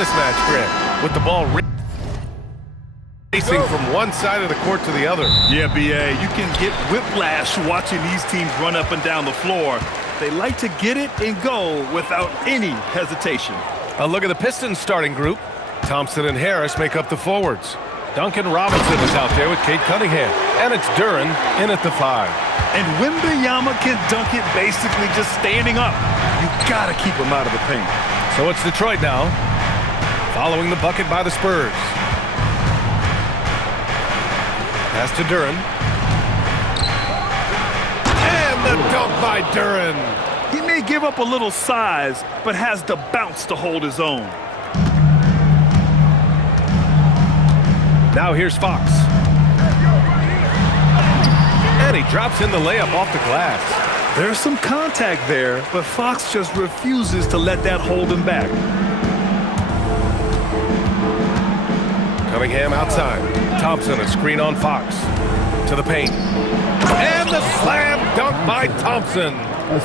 mismatch, Grant, with the ball racing from one side of the court to the other. Yeah, B.A., you can get whiplash watching these teams run up and down the floor. They like to get it and go without any hesitation. A look at the Pistons starting group. Thompson and Harris make up the forwards. Duncan Robinson is out there with Cade Cunningham. And it's Duren in at the 5. And Wembanyama can dunk it basically just standing up. You gotta keep him out of the paint. So it's Detroit now, following the bucket by the Spurs. Pass to Duren. And the dunk by Duren. He may give up a little size, but has the bounce to hold his own. Now here's Fox. And he drops in the layup off the glass. There's some contact there, but Fox just refuses to let that hold him back. Cunningham outside. Thompson, a screen on Fox. To the paint. And the slam dunk by Thompson.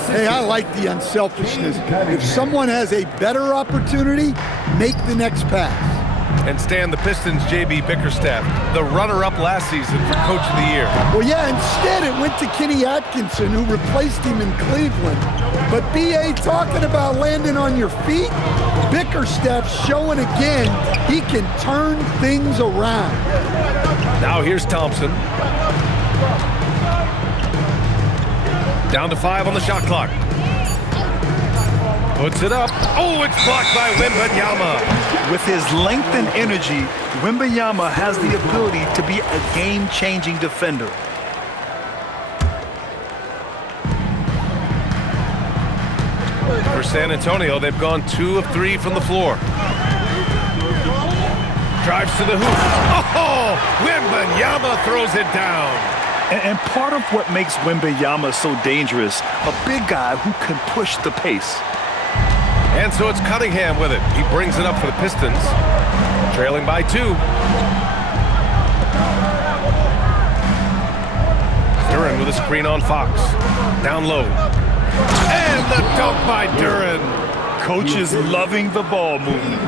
Hey, I like the unselfishness. If someone has a better opportunity, make the next pass. And Stan, the Pistons' J.B. Bickerstaff, the runner-up last season for Coach of the Year. Well, yeah, instead it went to Kenny Atkinson, who replaced him in Cleveland. But B.A. talking about landing on your feet, Bickerstaff showing again he can turn things around. Now here's Thompson. Down to 5 on the shot clock. Puts it up. Oh, it's blocked by Wembanyama. With his length and energy, Wembanyama has the ability to be a game-changing defender. For San Antonio, they've gone 2 of 3 from the floor. Drives to the hoop. Oh, Wembanyama throws it down. And part of what makes Wembanyama so dangerous, a big guy who can push the pace. And so it's Cunningham with it. He brings it up for the Pistons. Trailing by 2. Duren with a screen on Fox. Down low. And the dunk by Duren. Coach is loving the ball movement.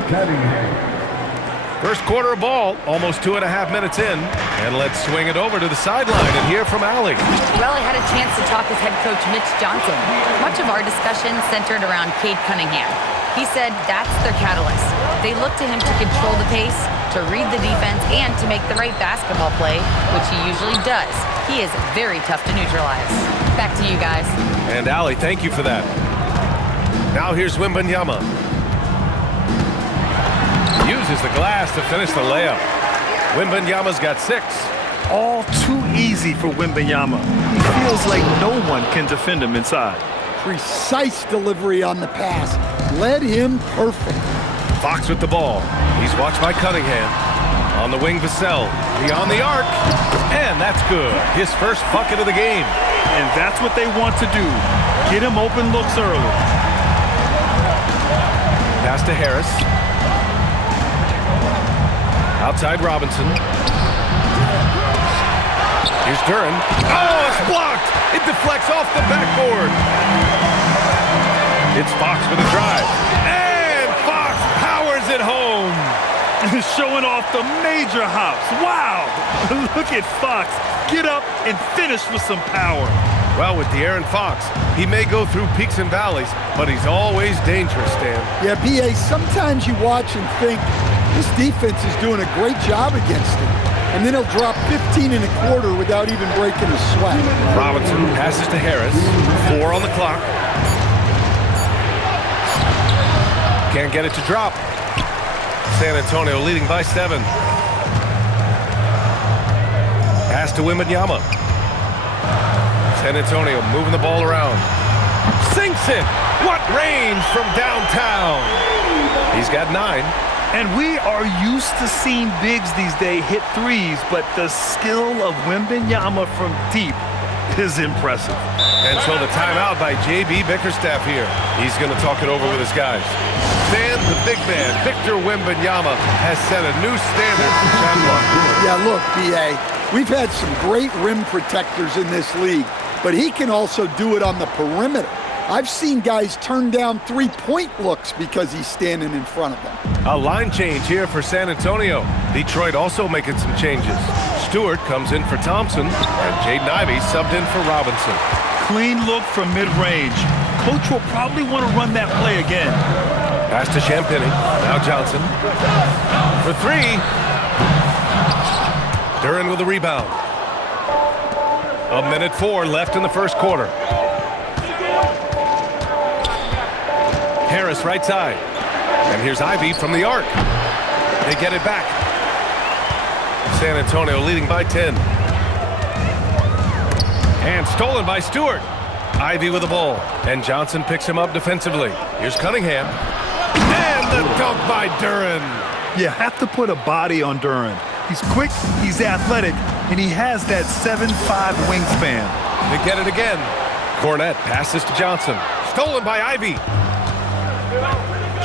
First quarter of ball, almost 2.5 minutes in. And let's swing it over to the sideline and hear from Allie. Well, I had a chance to talk with head coach Mitch Johnson. Much of our discussion centered around Cade Cunningham. He said that's their catalyst. They look to him to control the pace, to read the defense, and to make the right basketball play, which he usually does. He is very tough to neutralize. Back to you guys. And Allie, thank you for that. Now here's Wembanyama. Uses the glass to finish the layup. Wembanyama's got 6. All too easy for Wembanyama. He feels like no one can defend him inside. Precise delivery on the pass. Led him perfect. Fox with the ball. He's watched by Cunningham. On the wing, Vassell. Beyond the arc. And that's good. His first bucket of the game. And that's what they want to do. Get him open looks early. Pass to Harris. Outside Robinson. Here's Duren. Oh, it's blocked! It deflects off the backboard. It's Fox for the drive. And Fox powers it home. Showing off the major hops. Wow! Look at Fox. Get up and finish with some power. Well, with De'Aaron Fox, he may go through peaks and valleys, but he's always dangerous, Stan. Yeah, B.A., sometimes you watch and think, this defense is doing a great job against him. And then he'll drop 15 and a quarter without even breaking a sweat. Robinson passes to Harris. 4 on the clock. Can't get it to drop. San Antonio leading by 7. Pass to Wembanyama. San Antonio moving the ball around. Sinks it! What range from downtown! He's got 9. And we are used to seeing bigs these days hit threes, but the skill of Wembanyama from deep is impressive. And so the timeout by J.B. Bickerstaff here. He's going to talk it over with his guys. Stan, the big man, Victor Wembanyama, has set a new standard for shot blocking. Yeah, look, B.A., we've had some great rim protectors in this league, but he can also do it on the perimeter. I've seen guys turn down three-point looks because he's standing in front of them. A line change here for San Antonio. Detroit also making some changes. Stewart comes in for Thompson, and Jaden Ivey subbed in for Robinson. Clean look from mid-range. Coach will probably want to run that play again. Pass to Champagny. Now Johnson. For three. Duren with a rebound. 1:04 left in the first quarter. Harris right side. And here's Ivey from the arc. They get it back. San Antonio leading by 10. And stolen by Stewart. Ivey with the ball. And Johnson picks him up defensively. Here's Cunningham. And the dunk by Duren. You have to put a body on Duren. He's quick, he's athletic, and he has that 7'5" wingspan. They get it again. Cornette passes to Johnson. Stolen by Ivey.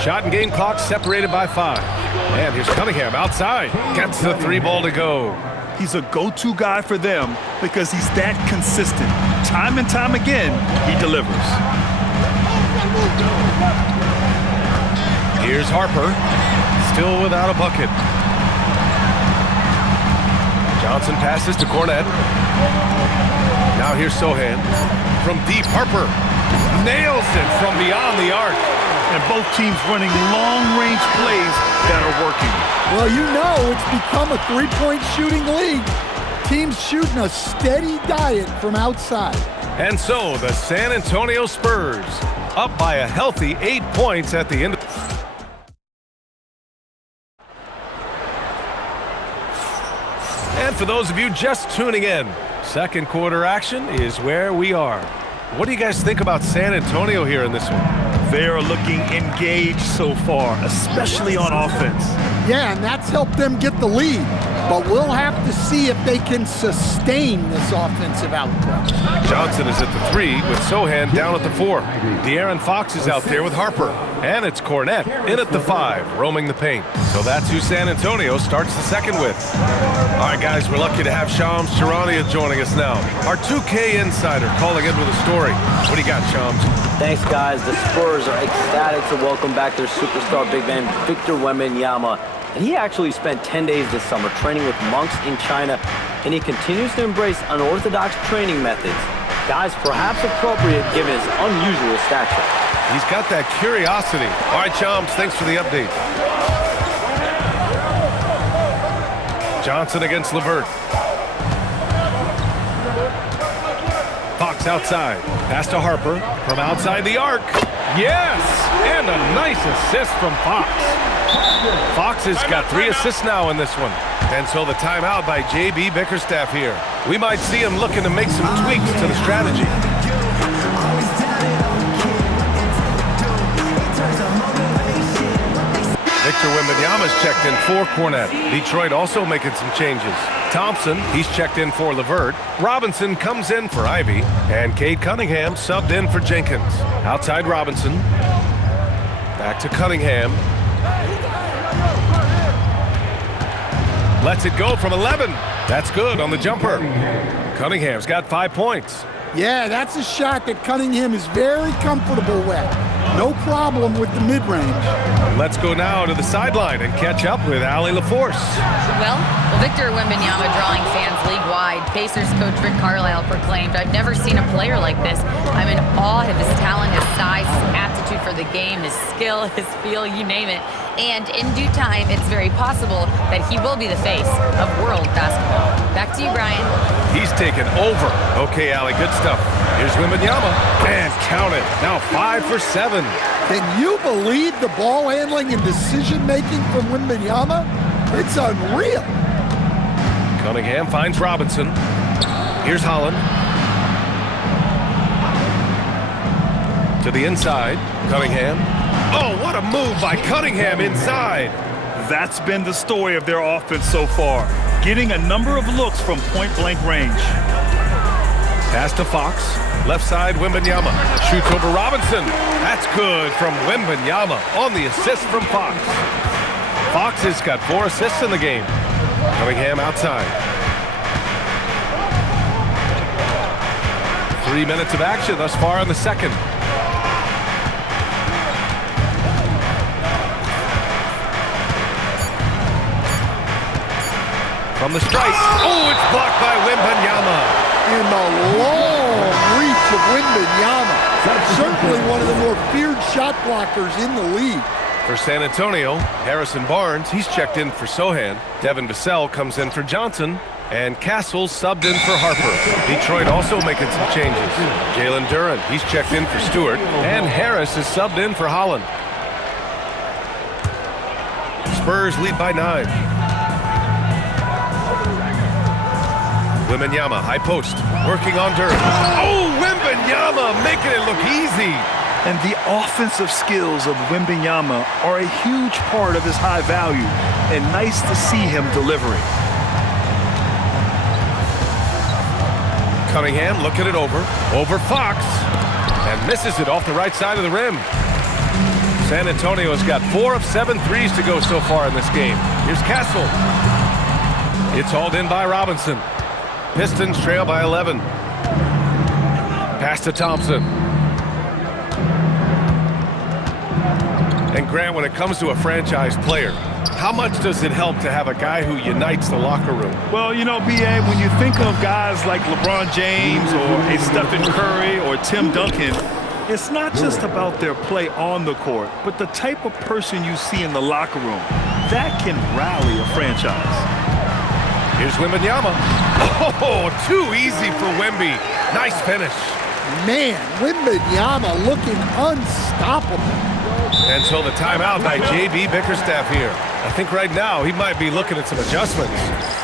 Shot and game clock separated by 5. And here's Cunningham outside. Gets the 3 ball to go. He's a go-to guy for them because he's that consistent. Time and time again, he delivers. Here's Harper. Still without a bucket. Johnson passes to Cornette. Now here's Sohan. From deep, Harper nails it from beyond the arc. And both teams running long-range plays that are working. Well, you know it's become a three-point shooting league. Teams shooting a steady diet from outside. And so the San Antonio Spurs up by a healthy 8 points at the end. And for those of you just tuning in, second quarter action is where we are. What do you guys think about San Antonio here in this one? They are looking engaged so far, especially on offense. Yeah, and that's helped them get the lead. But we'll have to see if they can sustain this offensive output. Johnson is at the 3 with Sohan down at the 4. De'Aaron Fox is out there with Harper. And it's Cornette in at the 5, roaming the paint. So that's who San Antonio starts the second with. All right, guys, we're lucky to have Shams Charania joining us now. Our 2K insider calling in with a story. What do you got, Shams? Thanks, guys. The Spurs are ecstatic to welcome back their superstar big man, Victor Wembanyama. And he actually spent 10 days this summer training with monks in China, and he continues to embrace unorthodox training methods. Guys, perhaps appropriate given his unusual stature. He's got that curiosity. All right, Shams, thanks for the update. Johnson against LeVert. Fox outside. Pass to Harper from outside the arc. Yes! And a nice assist from Fox. Fox has got 3 assists now in this one. And so the timeout by J.B. Bickerstaff here. We might see him looking to make some tweaks to the strategy. Victor Wembanyama's checked in for Cornette. Detroit also making some changes. Thompson, he's checked in for LeVert. Robinson comes in for Ivey. And Cade Cunningham subbed in for Jenkins. Outside Robinson. Back to Cunningham. Lets it go from 11. That's good on the jumper. Cunningham's got 5 points. Yeah, that's a shot that Cunningham is very comfortable with. No problem with the mid-range. Let's go now to the sideline and catch up with Allie LaForce. Well, Victor Wembanyama drawing fans league-wide. Pacers coach Rick Carlisle proclaimed, "I've never seen a player like this. I'm in awe of his talent, his size, his aptitude for the game, his skill, his feel, you name it." And in due time, it's very possible that he will be the face of world basketball. Back to you, Brian. He's taken over. Okay, Allie, good stuff. Here's Wembanyama. And count it. Now 5 for 7. Can you believe the ball handling and decision-making from Wembanyama? It's unreal. Cunningham finds Robinson. Here's Holland. To the inside. Cunningham. Oh, what a move by Cunningham inside. That's been the story of their offense so far, getting a number of looks from point-blank range. Pass to Fox. Left side, Wembanyama. Shoots over Robinson. That's good from Wembanyama on the assist from Fox. Fox has got 4 assists in the game. Cunningham outside. 3 minutes of action thus far in the second. From the stripe. Oh, it's blocked by Wembanyama. And the long reach of Wembanyama. Certainly one of the more feared shot blockers in the league. For San Antonio, Harrison Barnes, he's checked in for Sohan. Devin Vassell comes in for Johnson. And Castle subbed in for Harper. Detroit also making some changes. Jalen Duren, he's checked in for Stewart. And Harris is subbed in for Holland. Spurs lead by 9. Wembanyama, high post, working on Duren. Oh, Wembanyama making it look easy. And the offensive skills of Wembanyama are a huge part of his high value. And nice to see him delivering. Cunningham looking it over Fox, and misses it off the right side of the rim. San Antonio's got 4 of 7 threes to go so far in this game. Here's Castle. It's hauled in by Robinson. Pistons trail by 11. Pass to Thompson. And Grant, when it comes to a franchise player, how much does it help to have a guy who unites the locker room? Well, you know, B.A., when you think of guys like LeBron James or a Stephen Curry or Tim Duncan, it's not just about their play on the court, but the type of person you see in the locker room. That can rally a franchise. Here's Wembanyama. Oh, too easy for Wemby. Nice finish. Man, Wembanyama looking unstoppable. And so the timeout by J.B. Bickerstaff here. I think right now he might be looking at some adjustments.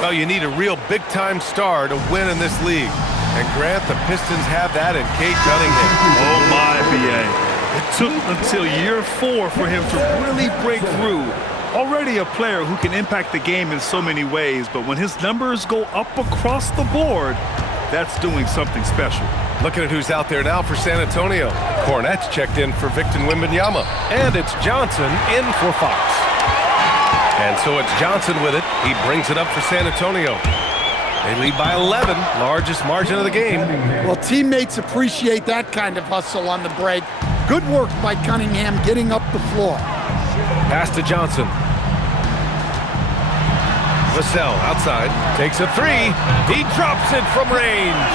Well, you need a real big-time star to win in this league. And Grant, the Pistons have that in Cade Cunningham. Oh, my, B.A. It took until year 4 for him to really break through. Already a player who can impact the game in so many ways, but when his numbers go up across the board, that's doing something special. Looking at who's out there now for San Antonio. Cornette's checked in for Victor Wembanyama. And it's Johnson in for Fox. And so it's Johnson with it. He brings it up for San Antonio. They lead by 11, largest margin of the game. Well, teammates appreciate that kind of hustle on the break. Good work by Cunningham getting up the floor. Pass to Johnson. Vassell outside, takes a 3. He drops it from range.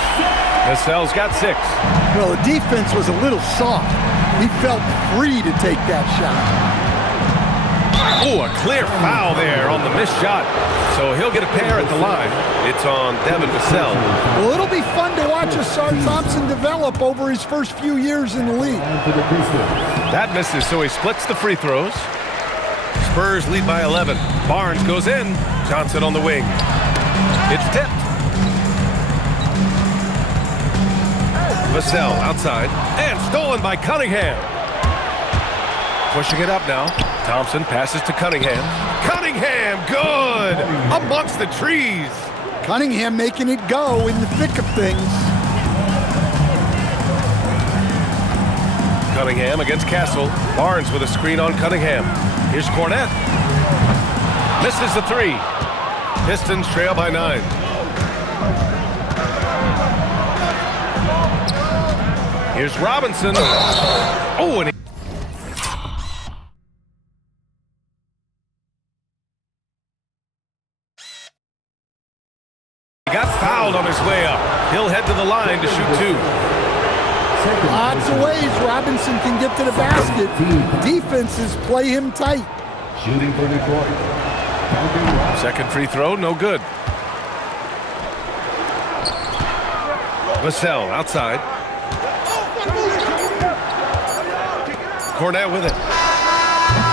Vassell's got 6. Well, the defense was a little soft. He felt free to take that shot. Oh, a clear foul there on the missed shot. So he'll get a pair at the line. It's on Devin Vassell. Well, it'll be fun to watch Asar Thompson develop over his first few years in the league. That misses, so he splits the free throws. Spurs lead by 11. Barnes goes in. Johnson on the wing. It's tipped. Vassell outside. And stolen by Cunningham. Pushing it up now. Thompson passes to Cunningham. Cunningham, good! Amongst the trees. Cunningham making it go in the thick of things. Cunningham against Castle. Barnes with a screen on Cunningham. Here's Cornette. Misses the 3. Pistons trail by 9. Here's Robinson. Oh, and he got fouled on his way up. He'll head to the line to shoot 2. Lots of ways Robinson can get to the basket. Defenses play him tight. Shooting for Detroit. Second free throw, no good. Vassell outside. Cornette with it.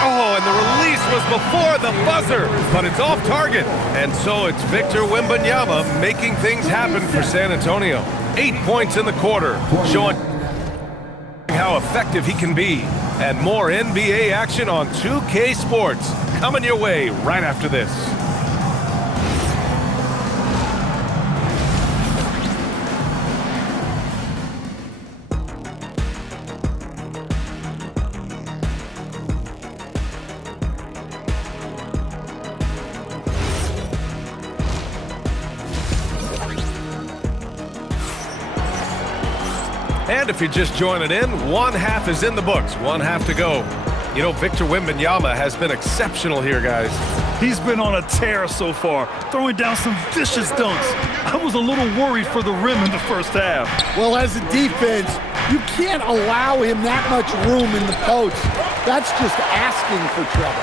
Oh, and the release was before the buzzer, but it's off target. And so it's Victor Wembanyama making things happen for San Antonio. 8 points in the quarter, showing how effective he can be. And more NBA action on 2K Sports coming your way right after this. And if you're just joining in, one half is in the books, one half to go. You know, Victor Wembanyama has been exceptional here, guys. He's been on a tear so far, throwing down some vicious dunks. I was a little worried for the rim in the first half. Well, as a defense, you can't allow him that much room in the post. That's just asking for trouble.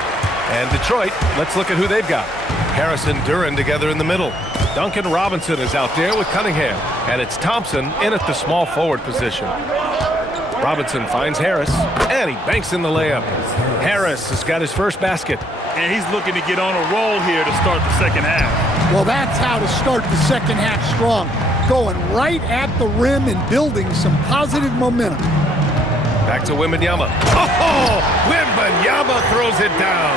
And Detroit, let's look at who they've got. Harris and Duren together in the middle. Duncan Robinson is out there with Cunningham. And it's Thompson in at the small forward position. Robinson finds Harris, and he banks in the layup. Harris has got his first basket. And he's looking to get on a roll here to start the second half. Well, that's how to start the second half strong. Going right at the rim and building some positive momentum. Back to Wembanyama. Oh, Wembanyama throws it down.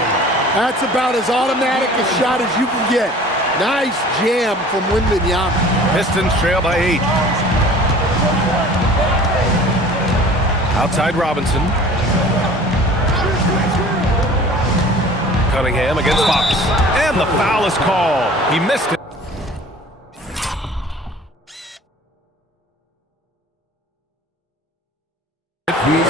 That's about as automatic a shot as you can get. Nice jam from Wembanyama. Pistons trail by 8. Outside Robinson. Cunningham against Fox. And the foul is called. He missed it.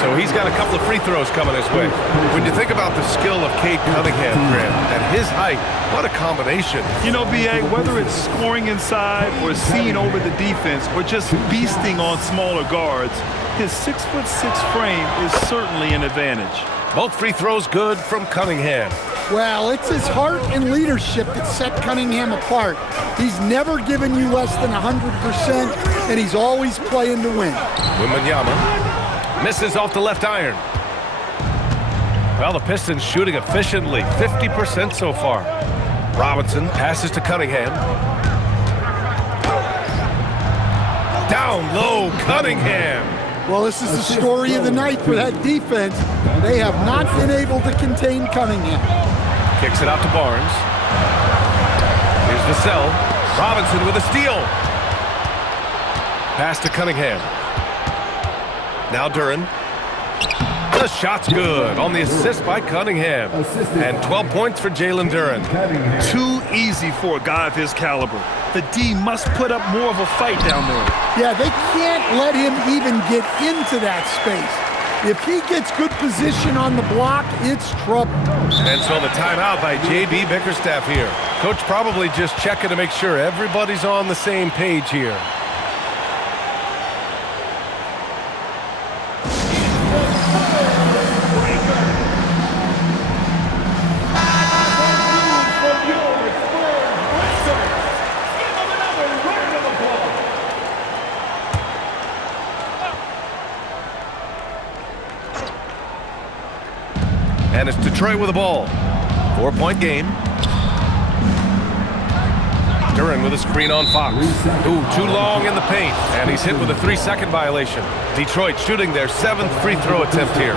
So he's got a couple of free throws coming his way. When you think about the skill of Cade Cunningham, Graham, at his height, what a combination. You know, B.A., whether it's scoring inside or seeing over the defense or just beasting on smaller guards, his 6'6" frame is certainly an advantage. Both free throws good from Cunningham. Well, it's his heart and leadership that set Cunningham apart. He's never given you less than 100%, and he's always playing to win. Wembanyama misses off the left iron. Well, the Pistons shooting efficiently, 50% so far. Robinson passes to Cunningham. Down low, Cunningham. Well, this is the story of the night for that defense. They have not been able to contain Cunningham. Kicks it out to Barnes. Here's Vassell. Robinson with a steal. Pass to Cunningham. Now Duren. The shot's good on the assist by Cunningham. And 12 points for Jalen Duren. Too easy for a guy of his caliber. The D must put up more of a fight down there. Yeah, they can't let him even get into that space. If he gets good position on the block, it's trouble. And so the timeout by J.B. Bickerstaff here. Coach probably just checking to make sure everybody's on the same page here. And it's Detroit with the ball. 4-point game. Duren with a screen on Fox. Ooh, too long in the paint. And he's hit with a 3-second violation. Detroit shooting their 7th free throw attempt here.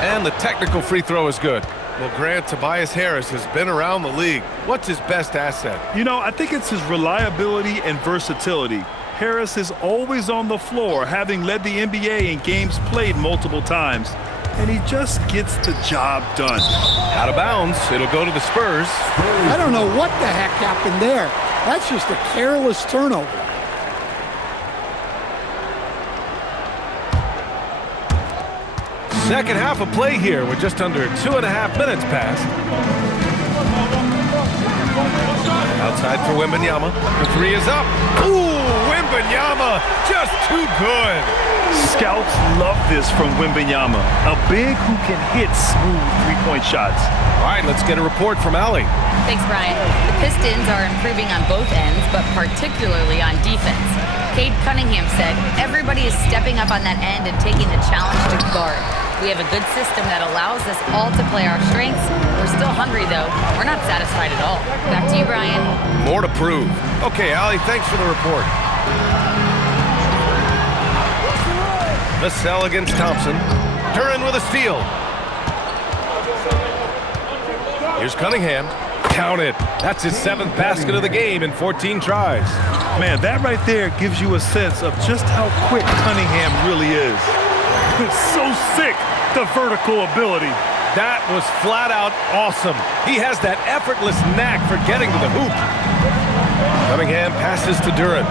And the technical free throw is good. Well, Grant, Tobias Harris has been around the league. What's his best asset? You know, I think it's his reliability and versatility. Harris is always on the floor, having led the NBA in games played multiple times. And he just gets the job done. Out of bounds. It'll go to the Spurs. I don't know what the heck happened there. That's just a careless turnover. Second half of play here with just under 2.5 minutes passed. Outside for Wembanyama. The three is up. Ooh, Wembanyama just too good. Scouts love this from Wembanyama. A big who can hit smooth three-point shots. All right, let's get a report from Allie. Thanks, Brian. The Pistons are improving on both ends, but particularly on defense. Cade Cunningham said, everybody is stepping up on that end and taking the challenge to guard. We have a good system that allows us all to play our strengths. We're still hungry, though. We're not satisfied at all. Back to you, Brian. More to prove. Okay, Allie, thanks for the report. Vassell against Thompson. Duren with a steal. Here's Cunningham. Count it. That's his 7th basket of the game in 14 tries. Man, that right there gives you a sense of just how quick Cunningham really is. It's so sick, the vertical ability. That was flat out awesome. He has that effortless knack for getting to the hoop. Cunningham passes to Duren.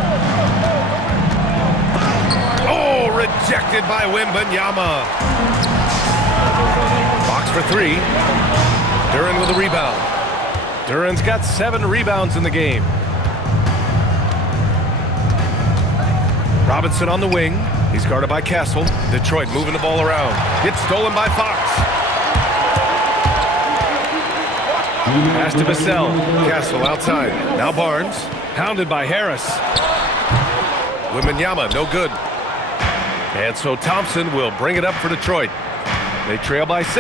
Oh, rejected by Wembanyama. Fox for three. Duren with a rebound. Duren's got 7 rebounds in the game. Robinson on the wing. He's guarded by Castle. Detroit moving the ball around. It's stolen by Fox. Pass to Vassell. Castle outside. Now Barnes. Hounded by Harris. Wembanyama, no good. And so Thompson will bring it up for Detroit. They trail by 6.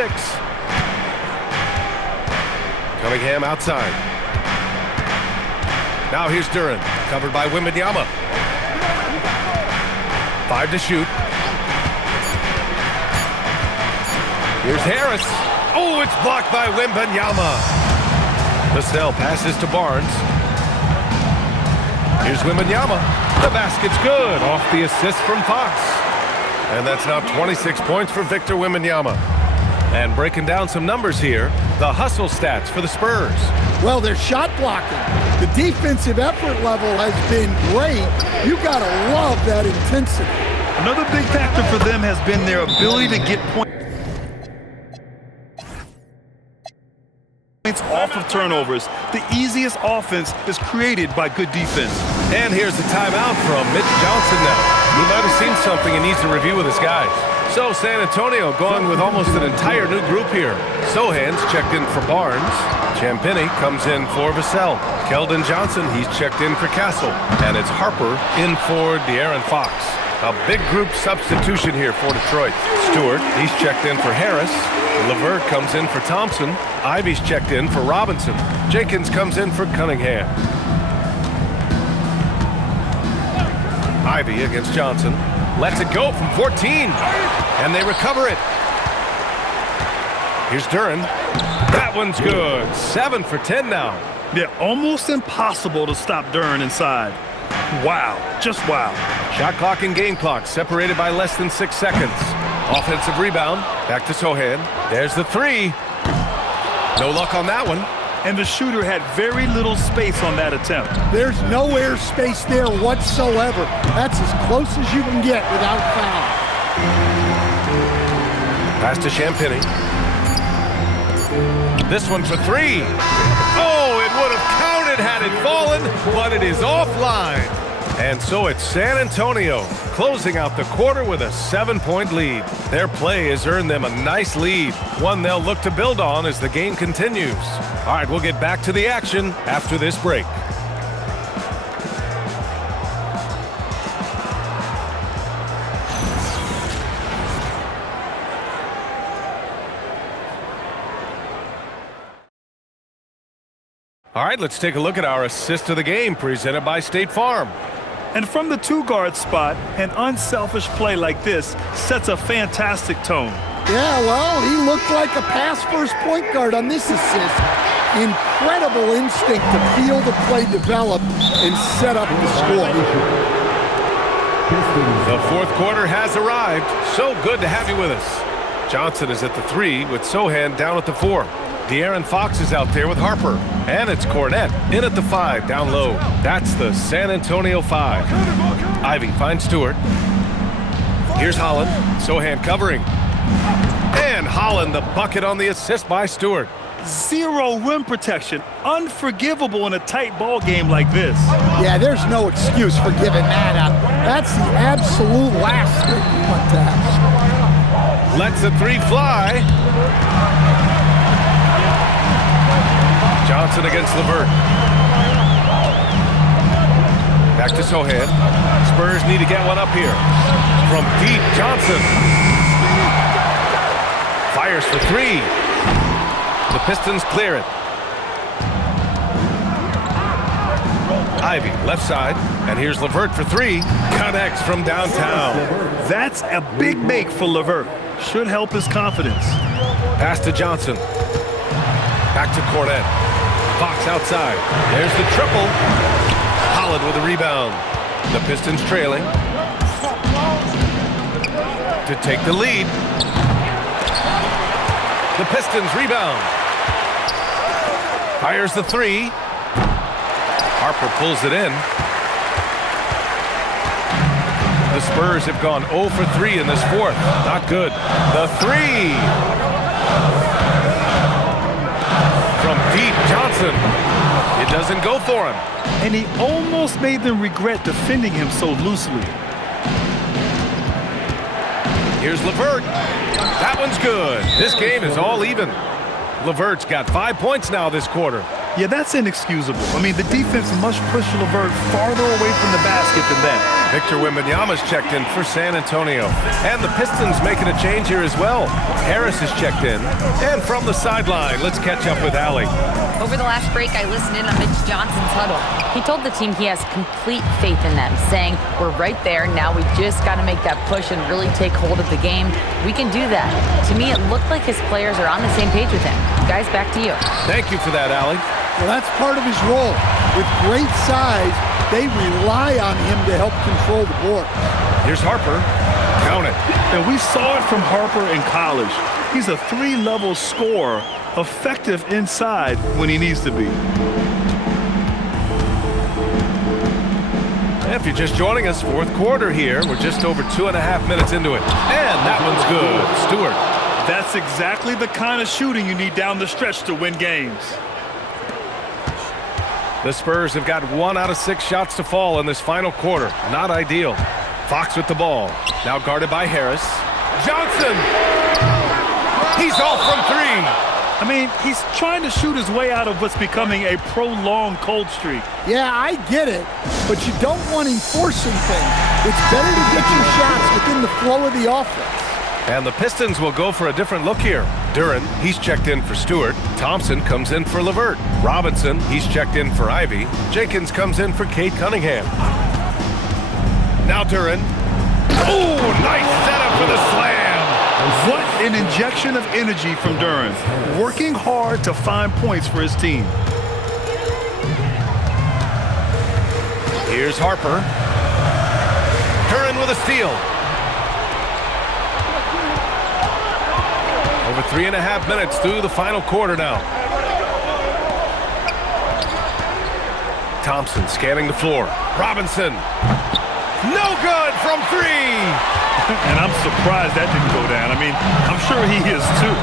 Cunningham outside. Now here's Duren. Covered by Wembanyama. 5 to shoot. Here's Harris. Oh, it's blocked by Wembanyama. Vassell passes to Barnes. Here's Wembanyama. The basket's good. Off the assist from Fox. And that's now 26 points for Victor Wembanyama. And breaking down some numbers here, the hustle stats for the Spurs. Well, they're shot blocking. The defensive effort level has been great. You got to love that intensity. Another big factor for them has been their ability to get points off of turnovers. The easiest offense is created by good defense. And here's the timeout from Mitch Johnson now. He might have seen something and needs to review with his guys. So San Antonio going with almost an entire new group here. Sohan's checked in for Barnes. Champagnie comes in for Vassell. Keldon Johnson, he's checked in for Castle. And it's Harper in for De'Aaron Fox. A big group substitution here for Detroit. Stewart, he's checked in for Harris. LeVert comes in for Thompson. Ivy's checked in for Robinson. Jenkins comes in for Cunningham. Ivy against Johnson. Lets it go from 14. And they recover it. Here's Duren. That one's good. 7 for 10 now. Yeah, almost impossible to stop Duren inside. Wow, just wow. Shot clock and game clock separated by less than 6 seconds. Offensive rebound. Back to Sohan. There's the 3. No luck on that one. And the shooter had very little space on that attempt. There's no air space there whatsoever. That's as close as you can get without foul. Pass to Champagnie. This one for 3. Oh, it would have counted had it fallen, but it is offline. And so it's San Antonio closing out the quarter with a 7-point lead. Their play has earned them a nice lead, one they'll look to build on as the game continues. All right, we'll get back to the action after this break. All right, let's take a look at our assist of the game presented by State Farm. And from the 2-guard spot, an unselfish play like this sets a fantastic tone. Yeah, well, he looked like a pass-first point guard on this assist. Incredible instinct to feel the play develop and set up the score. The fourth quarter has arrived. So good to have you with us. Johnson is at the 3 with Sohan down at the 4. De'Aaron Fox is out there with Harper. And it's Cornette in at the 5 down low. That's the San Antonio 5. Ivy finds Stewart. Here's Holland. Sohan covering. And Holland the bucket on the assist by Stewart. Zero rim protection. Unforgivable in a tight ball game like this. Yeah, there's no excuse for giving that up. That's the absolute last thing you want to have. Lets the 3 fly. Johnson against LeVert. Back to Sohan. Spurs need to get one up here. From deep, Johnson. Fires for 3. The Pistons clear it. Ivy, left side. And here's LeVert for 3. Connects from downtown. That's a big make for LeVert. Should help his confidence. Pass to Johnson. Back to Cornette. Fox outside. There's the triple. Holland with a rebound. The Pistons trailing. To take the lead. The Pistons rebound. Fires the 3. Harper pulls it in. The Spurs have gone 0 for 3 in this fourth. Not good. The 3. From deep, Johnson. It doesn't go for him. And he almost made them regret defending him so loosely. Here's LeVert. That one's good. This game is all even. LeVert's got 5 points now this quarter. Yeah, that's inexcusable. I mean, the defense must push LeVert farther away from the basket than that. Victor Wembanyama's checked in for San Antonio. And the Pistons making a change here as well. Harris is checked in. And from the sideline, let's catch up with Allie. Over the last break, I listened in on Mitch Johnson's huddle. He told the team he has complete faith in them, saying, we're right there, now we just got to make that push and really take hold of the game. We can do that. To me, it looked like his players are on the same page with him. Guys, back to you. Thank you for that, Allie. Well, that's part of his role. With great size, they rely on him to help control the board. Here's Harper. Count it. And we saw it from Harper in college. He's a 3-level scorer, effective inside when he needs to be. If you're just joining us, fourth quarter here. We're just over 2.5 minutes into it. And that one's good. Stewart. That's exactly the kind of shooting you need down the stretch to win games. The Spurs have got 1 out of 6 shots to fall in this final quarter. Not ideal. Fox with the ball. Now guarded by Harris. Johnson! He's off from 3. I mean, he's trying to shoot his way out of what's becoming a prolonged cold streak. Yeah, I get it, but you don't want him forcing things. It's better to get your shots within the flow of the offense. And the Pistons will go for a different look here. Duren, he's checked in for Stewart. Thompson comes in for LeVert. Robinson, he's checked in for Ivy. Jenkins comes in for Cade Cunningham. Now Duren. Oh, nice setup for the slam. What an injection of energy from Duren. Working hard to find points for his team. Here's Harper. Duren with a steal. Over 3.5 minutes through the final quarter now. Thompson scanning the floor. Robinson. No good from 3. And I'm surprised that didn't go down. I mean, I'm sure he is too.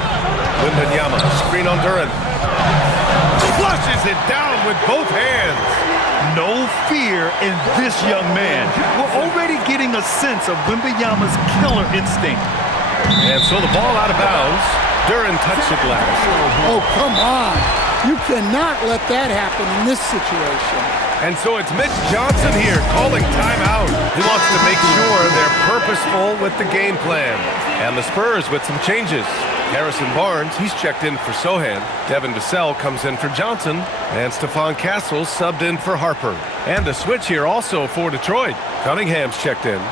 Wembanyama, screen on Duren. Flushes it down with both hands. No fear in this young man. We're already getting a sense of Wembanyama's killer instinct. And so the ball out of bounds. Duren touched the glass. Oh, come on. You cannot let that happen in this situation. And so it's Mitch Johnson here calling timeout. He wants to make sure they're purposeful with the game plan. And the Spurs with some changes. Harrison Barnes, he's checked in for Sohan. Devin Vassell comes in for Johnson. And Stephon Castle subbed in for Harper. And a switch here also for Detroit. Cunningham's checked in.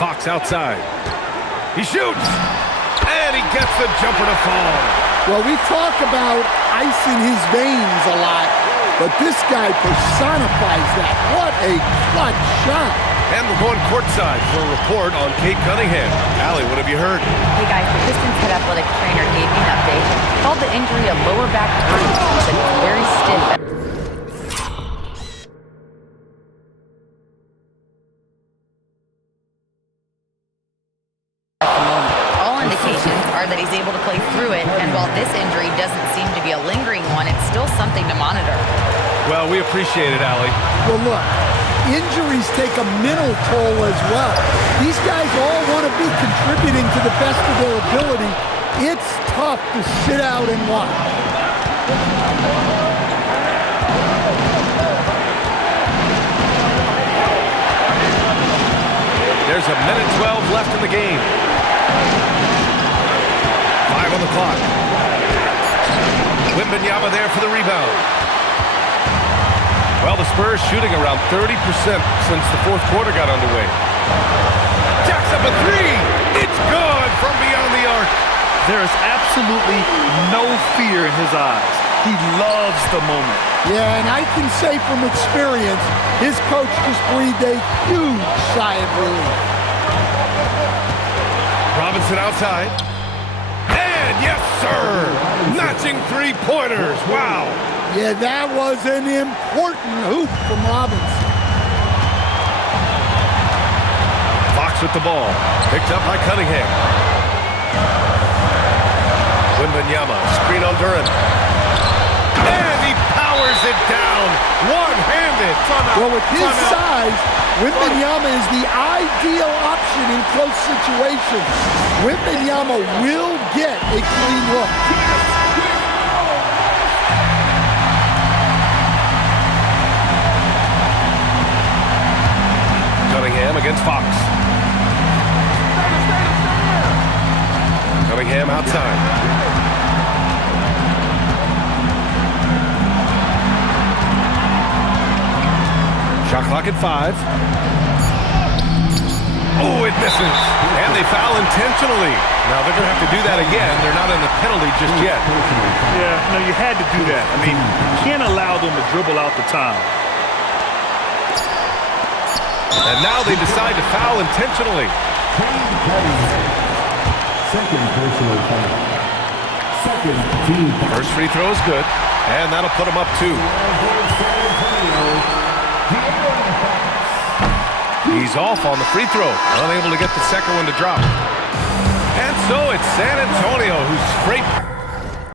Fox outside. He shoots! And he gets the jumper to fall. Well, we talk about ice in his veins a lot, but this guy personifies that. What a clutch shot. And we're going courtside for a report on Cade Cunningham. Allie, what have you heard? Hey guys, the Pistons head athletic trainer gave me an update. Called the injury a lower back bruise. He said it's very stiff. That he's able to play through it, and while this injury doesn't seem to be a lingering one, it's still something to monitor. Well, we appreciate it, Allie. Well, look, injuries take a mental toll as well. These guys all want to be contributing to the best of their ability. It's tough to sit out and watch. There's a minute 12 left in the game. 5 on the clock. Wembanyama there for the rebound. Well, the Spurs shooting around 30% since the fourth quarter got underway. Jacks up a 3. It's good from beyond the arc. There is absolutely no fear in his eyes. He loves the moment. Yeah, and I can say from experience, his coach just breathed a huge sigh of relief. Robinson outside. And yes, sir! Matching 3-pointers. Wow. Yeah, that was an important hoop from Robinson. Fox with the ball. Picked up by Cunningham. Wembanyama, screen on Duran. And he powers it down, one-handed. Well, with his size, Wembanyama is the ideal option in close situations. Wembanyama will get a clean look. Cunningham against Fox. Cunningham outside. Shot clock at 5. Oh, it misses. And they foul intentionally. Now they're going to have to do that again. They're not in the penalty just yet. Yeah, no, you had to do that. I mean, you can't allow them to dribble out the time. And now they decide to foul intentionally. Second personal foul. Second team foul. First free throw is good. And that'll put them up 2. He's off on the free throw. Unable to get the second one to drop. And so it's San Antonio who scraped